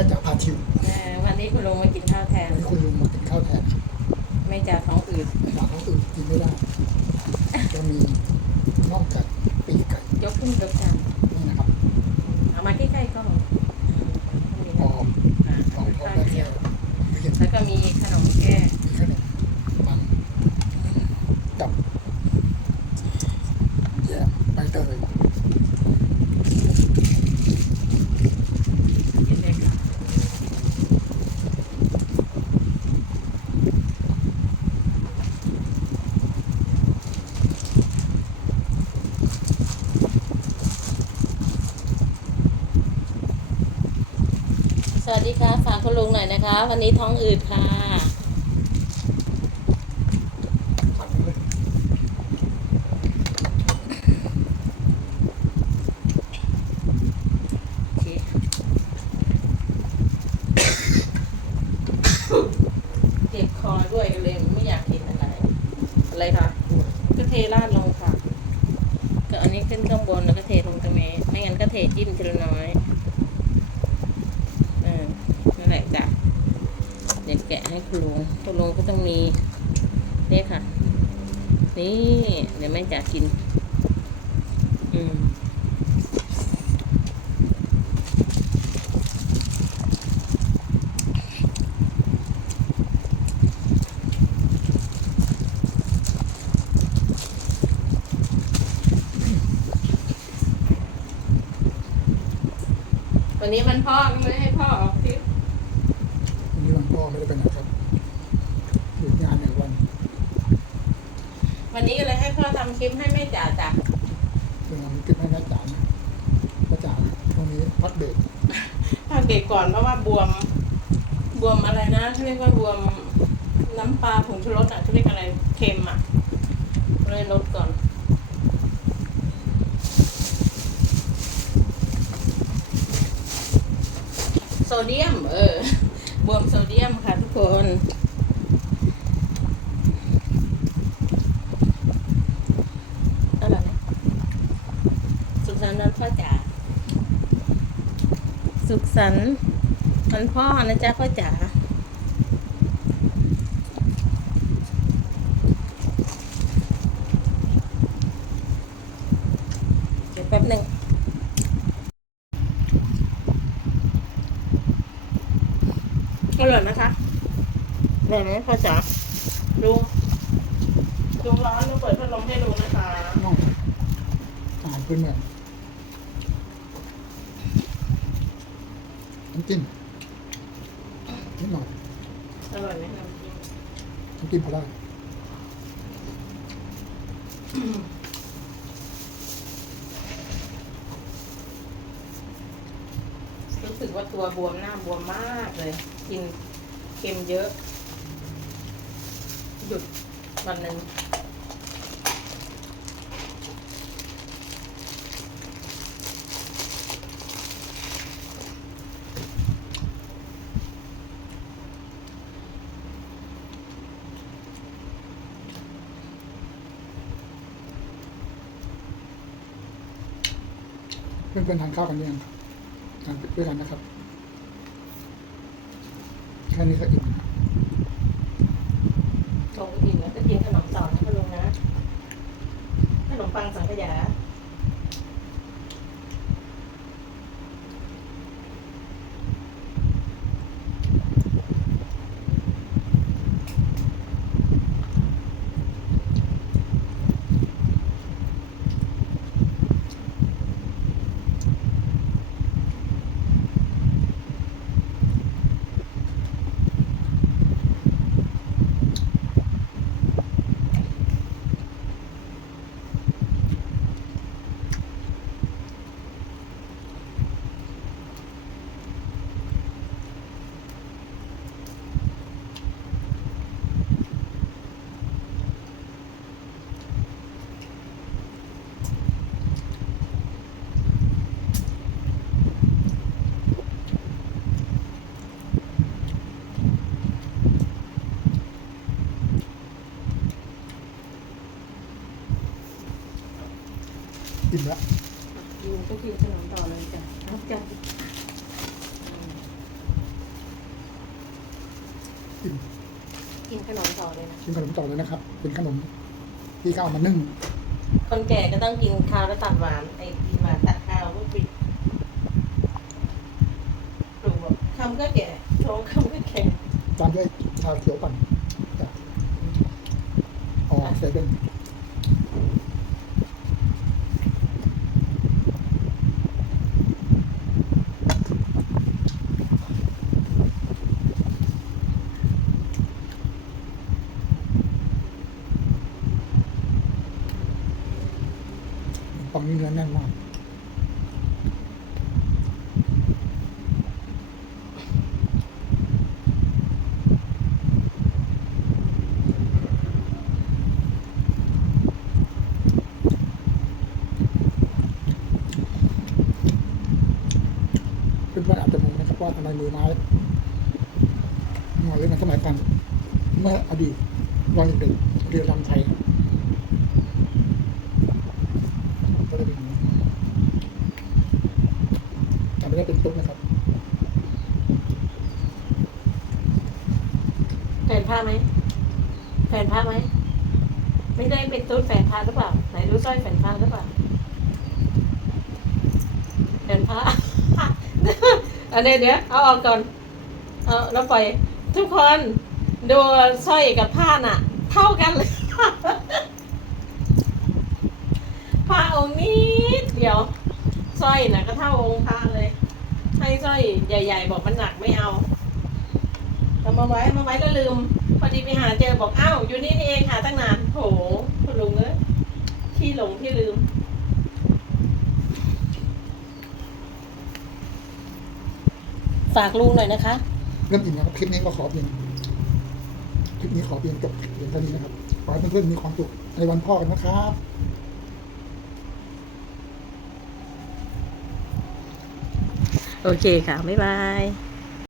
ม่จ๋าพาทิวเออวันนี้คุณลุงมากินข้าวแทนวันนี้คุณลุงมากินข้าวแทนไม่จ่าท้องอืดฝากท้องอื่นกินไม่ได้ จะมีน่องไก่ปีกไก่ยกขึ้นยกจานนี่นะครับเอามาใกล้ๆก็หอมอ่าหอมทอดได้แค่ไม่เห็นแล้วก็มีขนมแก้ มีขนมปังกับแยมใบเตย กินเลยค่ะ สวัสดีค่ะ ฝากคุณลุงหน่อยนะคะ วันนี้ท้องอืดค่ะ ผัดเลย โอเคเจ็บคอด้วยก็เลยไม่อยากกินอะไร อะไรคะก็เทราดลงค่ะ ก็อันนี้ขึ้นข้างบนแล้วก็เทลงตรงนี้ไม่งั้นก็เทจิ้มทีละน้อยเออนั่นแหละจ้ะเดี๋ยวแกะให้คุณลุงคุณลุงก็ต้องมีเนี่ยค่ะ นี่เดี๋ยวแม่จะกิน อืมวันนี้มันพ่อก็ไม่ให้พ่อออกคลิปวันนี้วันพ่อไม่ได้ไปไหนครับหยุดงานหนึ่งวัน วันนี้ก็เลยให้พ่อทำคลิปให้แม่จ๋าจ้ะคือทำคลิปให้แม่จ๋านะแม่จ๋าช่วงนี้พักเบรกพักเด็กก่อนเพราะว่าบวม บวมอะไรนะเขาเรียกว่าบวมน้ำปลาผงชูรสอะเขาเรียกอะไรเค็มอะเลยลดก่อน โซเดียม เออบวมโซเดียมค่ะทุกคน อร่อยไหมสุขสั นต์วันพ่อจ๋าสุขสันต์วันพ่อนะจ๊ะพ่อจ๋าเดี๋ยวแป๊บหนึ่งอร่อยนะคะอร่อยไหมพ่อจ๋าดูดูร้อนดูเปิดพัดลมให้ดูนะคะน่องอาหารพื้นเมืองน้ำ จิ้มนิดหน่อยอร่อยไหมน้ำจิ้มน้ำจิ้มพอได้รู้สึกว่าตัวบวมหน้าบวมมากเลย กินเค็มเยอะ หยุดวันหนึ่ง พื่อนทานข้าวกันยังครับทานด้วยกันนะครับแค่นี้ก็อิ่มแล้วลงไปกินแล้วจะกินขนมต่อนะคุณลุงนะ ขนมปังสังขยา มแล้วลุงก็กินขนมต่อเลยจ้ะเอาจ้ะอืมอิ่มกินขนมต่อเลยนะ กินขนมต่อเลยนะครับ เป็นขนมที่เขาเอามานึ่ง คนแก่ก็ต้องกินข้าวแล้วตัดหวานไอ้กินหวานตัดข้าวก็ปิดปลูกแบบคำก็แก่โชว์คำก็แข็งตามด้วยชาเขียวปั่นจากอ๋อเซเว่น ปังนี้เนื้อแน่นมากเพื่อนๆอาจจะงงนะครับว่าทำไมมือไม้งอเล่นในสมัยก่อนเมื่ออดีตตอนเด็กเรือลำไทยก็จะเป็นอย่างนี้แต่ไม่ได้เป็นตุ๊กนะครับ แฟนผ้าไหม แฟนผ้าไหมไม่ได้เป็นตุ้นแฟนผ้าหรือเปล่าไหนรู้สร้อยแฟนผ้าหรือเปล่าแฟนผ้าอันนี้เดี๋ยวเอาออกก่อนเอาแล้วปล่อยทุกคนดูสร้อยกับผ้าน่ะ เท่ากันเลยผ้าองค์นี้เดียวสร้อยน่ะก็เท่าองค์ผ้าเลย ให้สร้อยใหญ่ ๆ บอกมันหนักไม่เอา เอามาไว้มาไว้ก็ลืม พอดีไปหาเจอบอกอ้าวอยู่นี่นี่เองหาตั้งนานโหคุณลุงเอ้ยที่หลงที่ลืม ฝากลุงหน่อยนะคะ เริ่มอิ่มแล้วครับคลิปนี้ก็ขอเพียงคลิปนี้ขอเพียงจบเพียงเท่านี้นะครับขอให้เพื่อนๆมีความสุขในวันพ่อกันนะครับโอเคค่ะ บ๊ายบาย